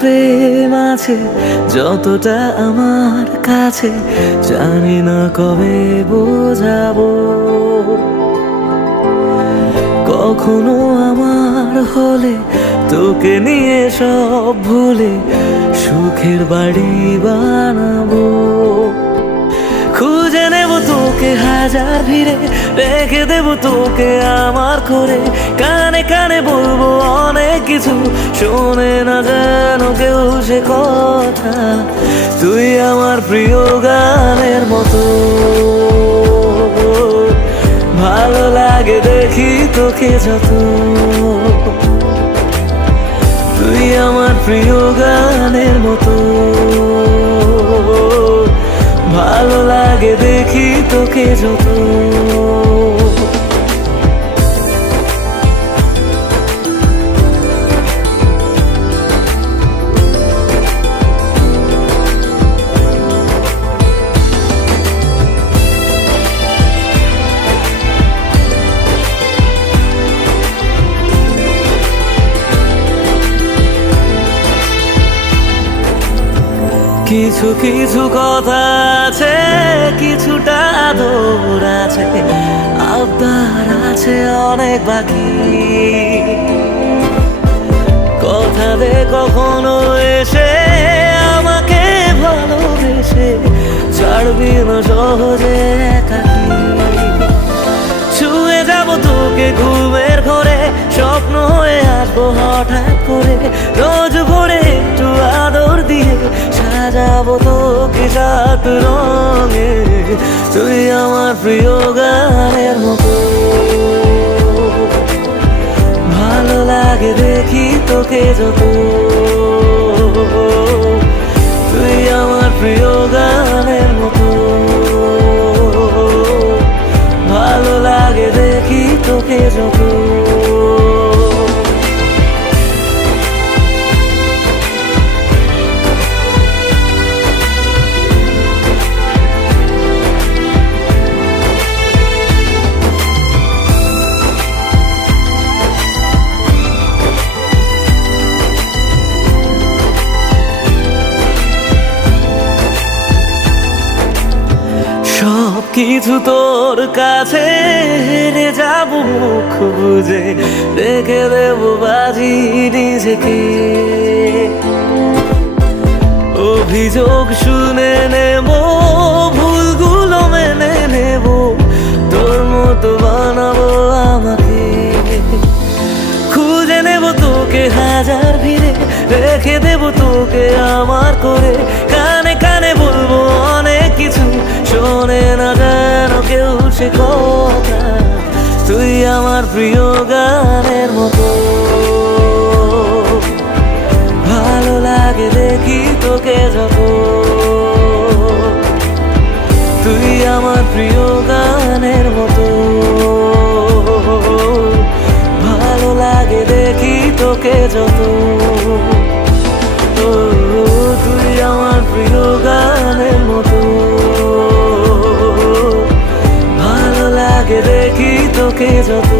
প্রেম আছে যতটা আমার কাছে, জানি না কবে বোঝাবো। কখনো আমার হলে তোকে নিয়ে সব ভুলে সুখের বাড়ি বানাবো। খুঁজে নেব তোকে হাজার ভিড়ে, রেখে দেব তোকে আমার করে। কানে কানে বলবো অনেক কিছু, শোনে না যেন কেউ সে কথা। তুই আমার প্রিয় গানের মতো, ভালো লাগে দেখি তোকে যত। তুই আমার প্রিয় গানের মতো, ভালো লাগে দেখি তোকে যত। কিছু কিছু কথা আছে, কিছুটা আদর আছে, আবদার আছে অনেক বাকি। কথা দে কখনো এসে আমাকে ভালোবেসে, ছাড়বি না সহজে একাকি। ছুঁয়ে যাব তোকে ঘুমের ঘরে, স্বপ্ন হয়ে আসবো হঠাৎ করে। রোজ ভোরে একটু আদর দিয়ে সাজাবো তোকে সাত রঙে। তুই আমার প্রিয় গানের মতো, ভালো লাগে দেখি তোকে যত। তুই আমার প্রিয় গানের মতো, ভালো লাগে দেখি তোকে যত। সব কিছু তোর কাছে হেরে যাব মুখ বুঝে, রেখে দেব বাজি নিজেকে। অভিযোগ শুনে নেব, ভুলগুলো মেনে নেব, তোর মতো বানাবো আমাকে। খুঁজে নেব তোকে হাজার ভিড়ে, রেখে দেব তোকে আমার করে। কানে কানে বলবো অনেক কিছু, শোনে না যেন কেউ সে কথা। তুই আমার প্রিয় গানের মতো, ভালো লাগে দেখি তোকে যত। তুই আমার প্রিয় গানের মতো, ভালো লাগে দেখি তোকে যত। তুই আমার প্রিয় গানের মতো, ভালো লাগে দেখি তোকে যত।